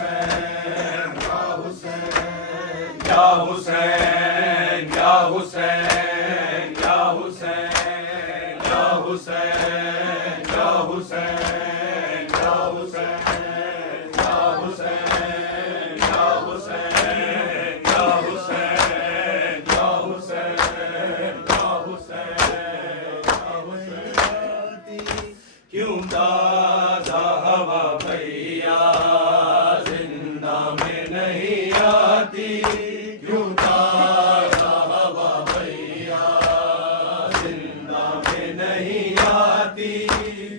हुसैन या हुसैन या हुसैन या हुसैन या हुसैन या हुसैन या हुसैन या हुसैन या हुसैन या हुसैन या हुसैन या हुसैन या हुसैन क्यों दादा हवा भैया जिंदा में नहीं आती क्यों दादा हवा भैया जिंदा में नहीं आती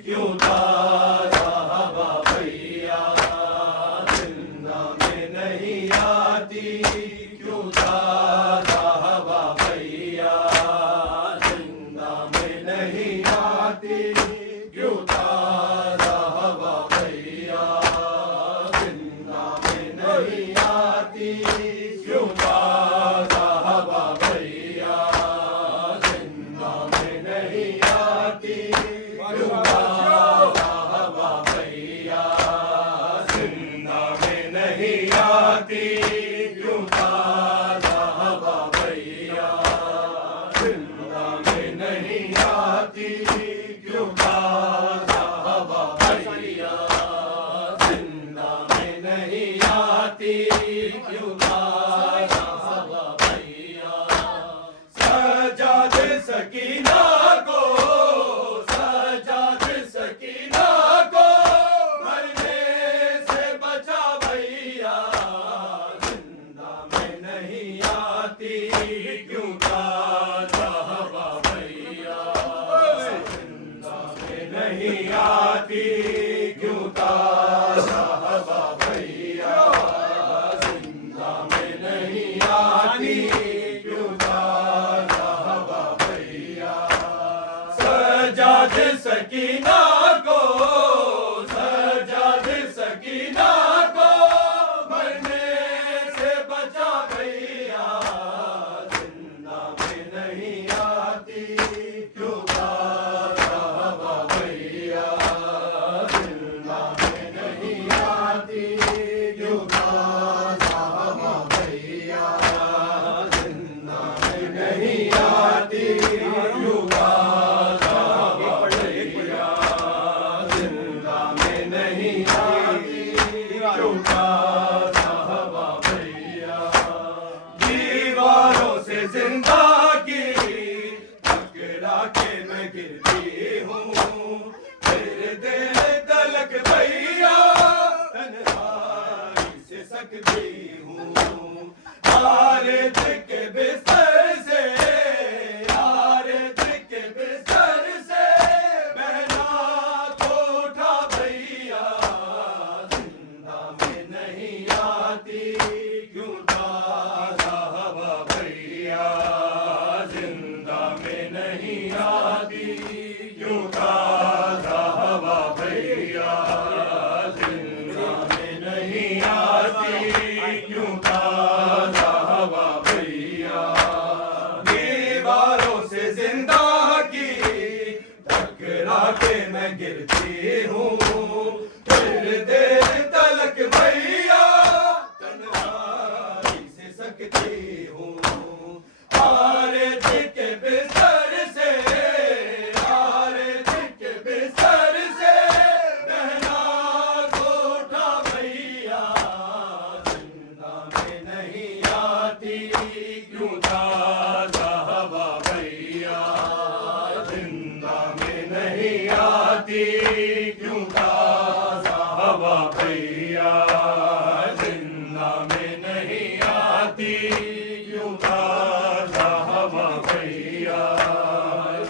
क्यों दादा हवा भैया जिंदा में नहीं आती क्यों दादा हवा भैया जिंदा में नहीं आती क्यों दादा हवा भैया जिंदा में नहीं आती क्यों दादा हवा भैया जिंदा में नहीं आती क्यों दादा हवा भैया जिंदा में नहीं आती क्यों दादा हवा भैया जिंदा में नहीं आती क्यों दादा हवा भैया जिंदा में नहीं आती क्यों दादा हवा भैया सजाद सकीना को सजाद सकीना को मरने से बचा भैया जिंदा में नहीं आती क्यों दादा हवा भैया जिंदा में नहीं आती क्यों दादा हवा भैया जिंदा में नहीं आती क्यों दादा हवा भैया सजाद सकीना को सजाद सकीना को मरने से बचा भैया जिंदा में नहीं आती क्यों दादा हवा भैया जिंदा में नहीं आती क्यों दादा हवा भैया जिंदा में नहीं आती क्यों दादा हवा भैया जिंदा में नहीं आती क्यों दादा हवा भैया दीवारों से जिंदा की टकरा के मैं गिरती हूँ तेरे दिल तलक भैया तन्हाई से सकती हूँ आरे के बिस्तर से आरे के बिस्तर से बहना तो उठा भैया जिंदा में नहीं आती क्यों दादा हवा भैया जिंदा में नहीं आती क्यों दादा हवा भैया जिंदा में नहीं आती क्यों दादा हवा भैया दीवारों से जिंदा की टकरा के मैं गिरती हूँ फिर देर तलक भैया तन्हाई से सकती हूँ आरे के बिस्तर से आरे के बिस्तर से बहना को उठा भैया जिंदा में नहीं आती क्यों दादा हवा भैया जिंदा में नहीं आती क्यों दादा हवा भैया जिंदा में नहीं आती क्यों दादा हवा भैया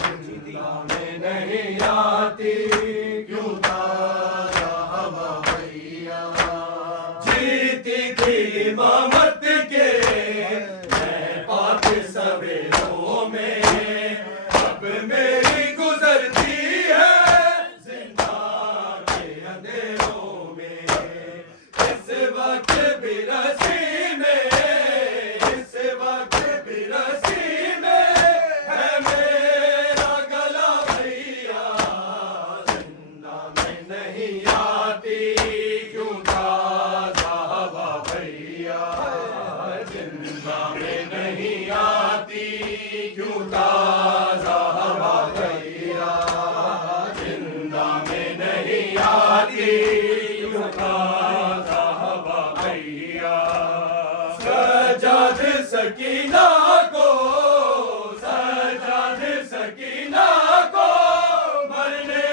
जिंदा में नहीं आती क्यों दादा हवा भैया जीती थी इमामत के मैं पाक सवेरों में अब मेरी गुजरती है जिंदा के अंधेरों में इस वक्त बिरसी में इस वक्त बिरसी में है मेरा गला भैया जिंदा में नहीं आती क्यों दादा सकीना को, सजाद सकीना को मरने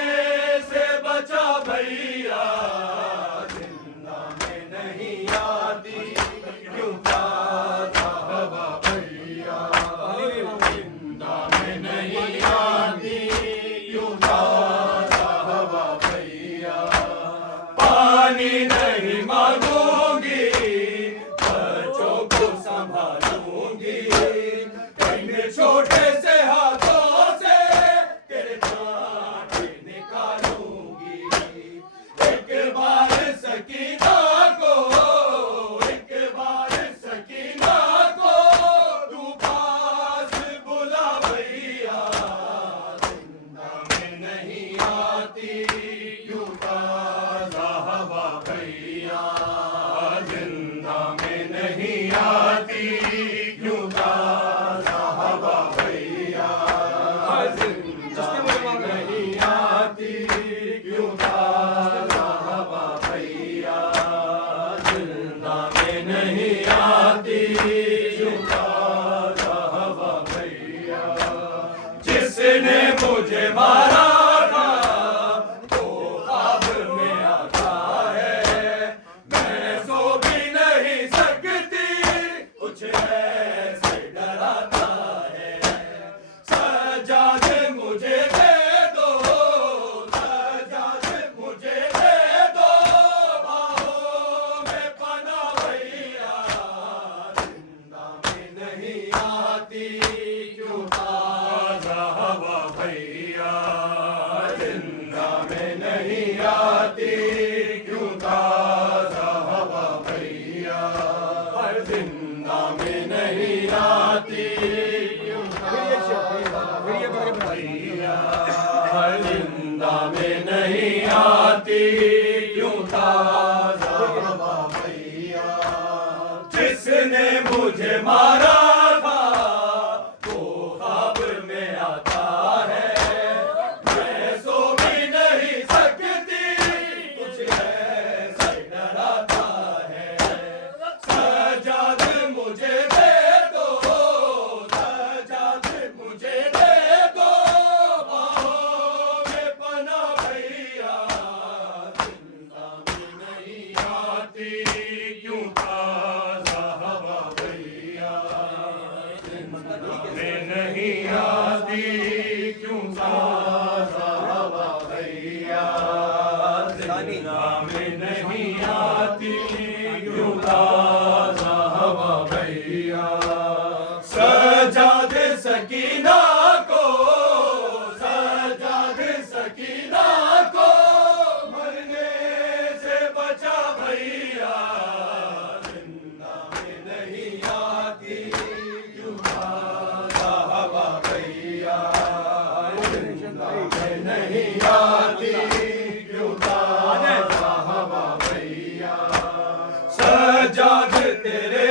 से बचा भैया, जिंदा में नहीं आती क्यों ताज़ा हवा भैया, जिंदा में नहीं आती क्यों ताज़ा हवा भैया। पानी नहीं मांगूंगी, बच्चों को संभालूंगी, इन छोटे से हाथों से तेरे कांटे निकालूंगी। एक बार सकीना को, एक बार सकीना को तू पास बुला भैया, जिंदा में नहीं आती क्यों ताज़ा हवा भैया, जिंदा में नहीं आती क्यों ताज़ा हवा भैया, जिंदा में नहीं आती क्यों ताज़ा हवा भैया, जिंदा में नहीं आती क्यों ताज़ा हवा भैया। जिसने मुझे मारा था वो ख्वाब में आता है, मैं सो भी नहीं सकती, कुछ ऐसे डराता है। सजाद मुझे दे दो, सजाद मुझे दे दो, बाहों में पनाह भैया, जिंदा में नहीं आती क्यों ताज़ा हवा भैया, जिंदा में नहीं आती क्यों ताज़ा हवा भैया, जिंदा में नहीं आती क्यों ताज़ा हवा भैया, जिंदा में नहीं आती क्यों ताज़ा हवा भैया। जिसने मुझे मारा था वो ख्वाब में आता है, मैं सो भी नहीं सकती, कुछ ऐसे डराता है। सजाद मुझे दे दो, सजाद मुझे दे दो, बाहों में पनाह भैया, जिंदा में नहीं आती क्यों ताज़ा हवा भैया, जिंदा में नहीं आती क्यों ताज़ा हवा भैया, जिंदा में नहीं आती क्यों ताज़ा हवा भैया। सजाद सकीना को, सजाद सकीना को मरने से बचा भैया, जिंदा में नहीं आती क्यों ताज़ा हवा भैया, जिंदा में नहीं आती क्यों ताज़ा हवा भैया। सजाद तेरे